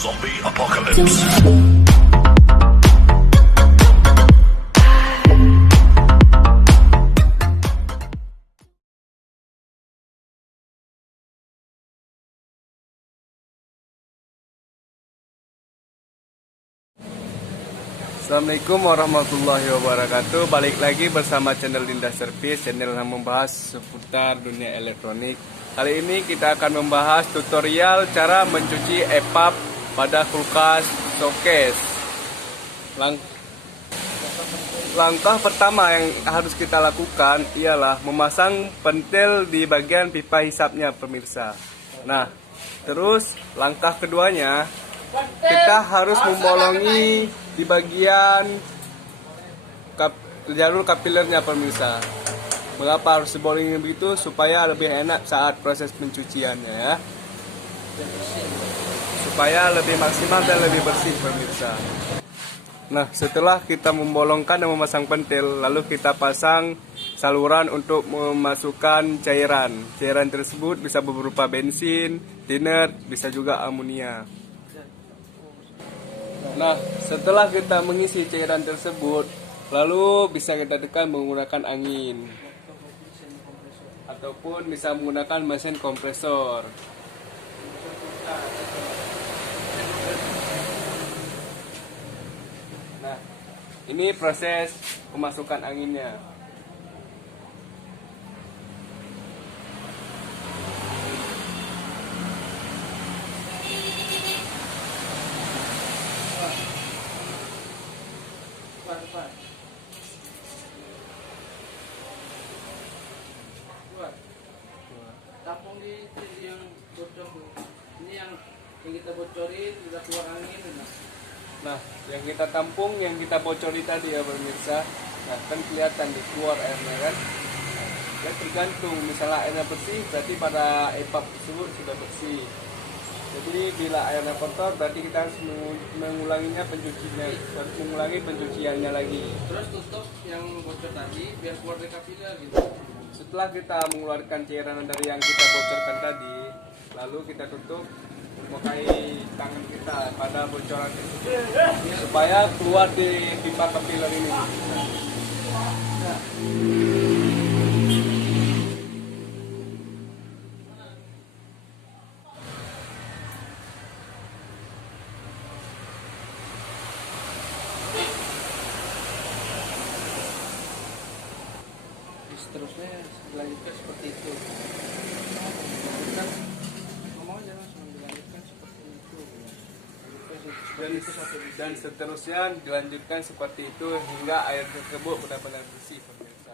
Zombie Apocalypse. Assalamualaikum warahmatullahi wabarakatuh. Balik lagi bersama channel Dinda Service, channel yang membahas seputar dunia elektronik. Kali ini kita akan membahas tutorial cara mencuci EPUB pada kulkas showcase. Langkah pertama yang harus kita lakukan ialah memasang pentil di bagian pipa hisapnya, pemirsa. Nah, terus langkah keduanya kita harus membolongi di bagian jalur kapilernya, pemirsa. Mengapa harus dibolongi begitu? Supaya lebih enak saat proses pencuciannya, ya. Supaya lebih maksimal dan lebih bersih, pemirsa. Nah, setelah kita membolongkan dan memasang pentil, lalu kita pasang saluran untuk memasukkan cairan. Cairan tersebut bisa berupa bensin, thinner, bisa juga amonia. Nah, setelah kita mengisi cairan tersebut, lalu bisa kita tekan menggunakan angin ataupun bisa menggunakan mesin kompresor. Nah, ini proses pemasukan anginnya. Tampung di yang bocor tuh. Ini yang kita bocorin udah keluar angin. Nah, yang kita tampung, yang kita bocori tadi ya, pemirsa. Nah, kan kelihatan di keluar airnya, kan. Ya, tergantung, misalnya airnya bersih berarti pada EPUB tersebut sudah bersih. Jadi bila airnya kotor berarti kita harus mengulangi pencuciannya lagi. Terus tutup yang bocor tadi biar keluar dari kapiler gitu. Setelah kita mengeluarkan cairan dari yang kita bocorkan tadi, lalu kita tutup memakai tangan kita pada bocoran tersebut supaya keluar di pipa kapiler ini. Seterusnya dilanjutkan seperti itu. Ngomong aja langsung dilanjutkan seperti itu. Dan seterusnya dilanjutkan seperti itu hingga air tersebut benar-benar bersih, pemirsa.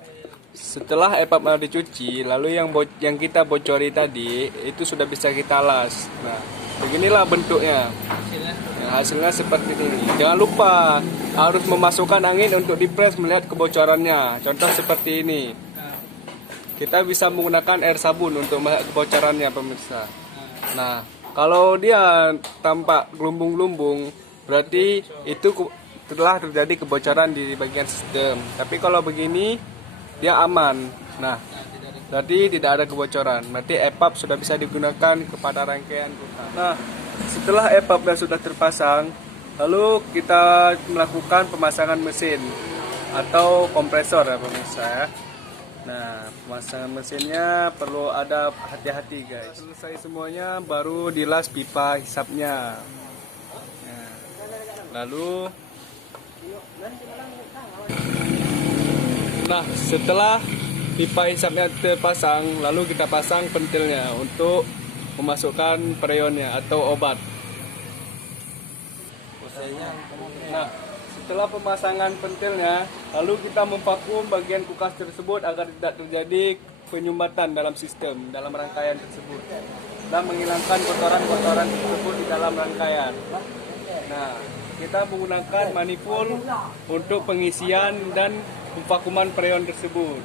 Setelah EPUB dicuci, lalu yang kita bocori tadi itu sudah bisa kita las. Nah, beginilah bentuknya. Hasilnya seperti ini. Jangan lupa harus memasukkan angin untuk dipres melihat kebocorannya. Contoh seperti ini. Kita bisa menggunakan air sabun untuk melihat kebocorannya, pemirsa. Nah, kalau dia tampak gelumbung-gelumbung, berarti itu telah terjadi kebocoran di bagian sistem. Tapi kalau begini, dia aman. Nah, berarti tidak ada kebocoran. Berarti EPUB sudah bisa digunakan kepada rangkaian kulkas. Nah, setelah EPUB sudah terpasang, lalu kita melakukan pemasangan mesin atau kompresor, ya, pemirsa, ya. Nah, pemasangan mesinnya perlu ada hati-hati, guys. Selesai semuanya, baru dilas pipa hisapnya. Nah, setelah pipa hisapnya terpasang, lalu kita pasang pentilnya untuk memasukkan freonnya atau obat. Nah, setelah pemasangan pentilnya, lalu kita memvakum bagian kulkas tersebut agar tidak terjadi penyumbatan dalam sistem, dalam rangkaian tersebut, dan menghilangkan kotoran-kotoran tersebut di dalam rangkaian. Nah, kita menggunakan manifold untuk pengisian dan pemvakuman freon tersebut.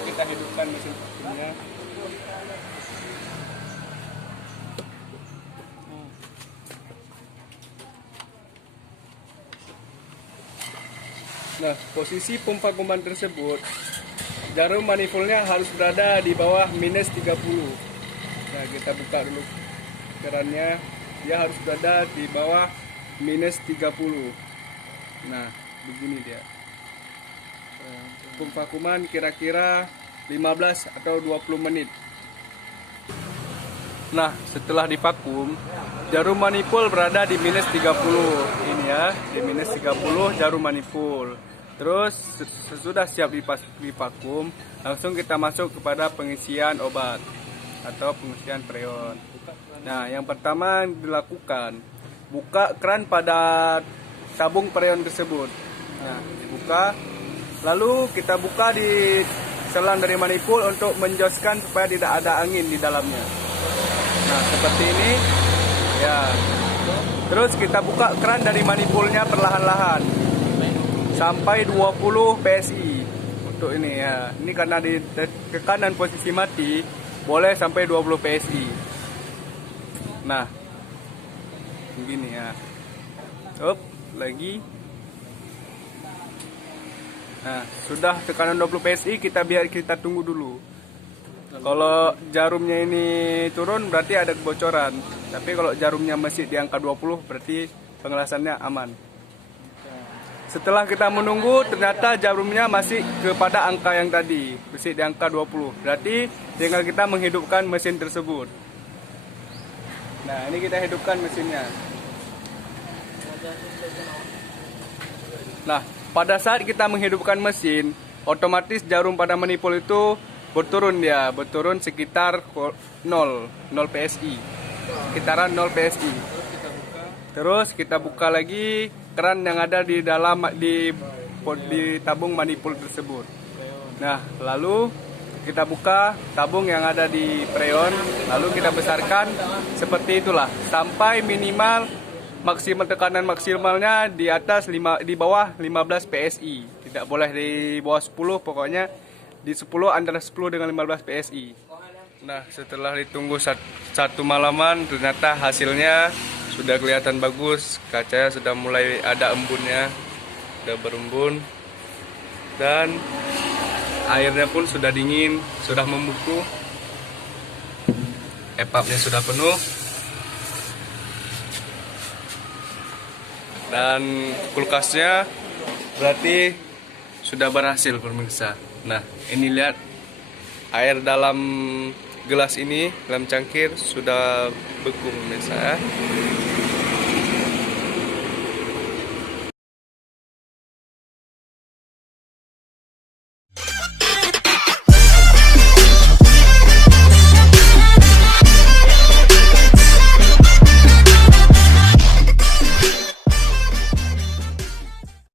Kita hidupkan mesin vakumnya. Nah, posisi pompa vakuman tersebut, jarum manifoldnya harus berada di bawah minus 30. Nah, kita buka dulu kerannya, dia harus berada di bawah minus 30. Nah, begini dia. Pompa vakuman kira-kira 15 atau 20 menit. Nah, setelah divakum, jarum manifold berada di minus 30. Ini ya, di minus 30 jarum manifold. Terus sesudah siap divakum, langsung kita masuk kepada pengisian obat atau pengisian freon. Nah, yang pertama dilakukan, buka keran pada tabung freon tersebut. Nah, dibuka. Lalu kita buka di selang dari manifold untuk menjoskan supaya tidak ada angin di dalamnya. Nah, seperti ini. Ya. Terus kita buka keran dari manifoldnya perlahan-lahan sampai 20 PSI. Untuk ini ya. Ini karena di tekanan posisi mati boleh sampai 20 PSI. Nah. Begini ya. Lagi. Nah, sudah tekanan 20 PSI, kita tunggu dulu. Kalau jarumnya ini turun berarti ada kebocoran. Tapi kalau jarumnya masih di angka 20 berarti pengelasannya aman. Setelah kita menunggu ternyata jarumnya masih kepada angka yang tadi, masih di angka 20. Berarti tinggal kita menghidupkan mesin tersebut. Nah, ini kita hidupkan mesinnya. Nah, pada saat kita menghidupkan mesin, otomatis jarum pada manifold itu berturun sekitar 0 PSI. Sekitaran 0 PSI. Terus kita buka lagi keran yang ada di dalam di tabung manifold tersebut. Nah, lalu kita buka tabung yang ada di freon, lalu kita besarkan seperti itulah sampai minimal maksimal tekanan maksimalnya di bawah 15 PSI. Tidak boleh di bawah 10, pokoknya di 10 antara 10 dengan 15 PSI. Nah, setelah ditunggu satu malaman ternyata hasilnya sudah kelihatan bagus. Kacanya sudah mulai ada embunnya, sudah berembun. Dan airnya pun sudah dingin, sudah membeku. Epapnya sudah penuh. Dan kulkasnya berarti sudah berhasil pemirsa. Nah, ini lihat air dalam gelas ini, dalam cangkir sudah beku pemirsa.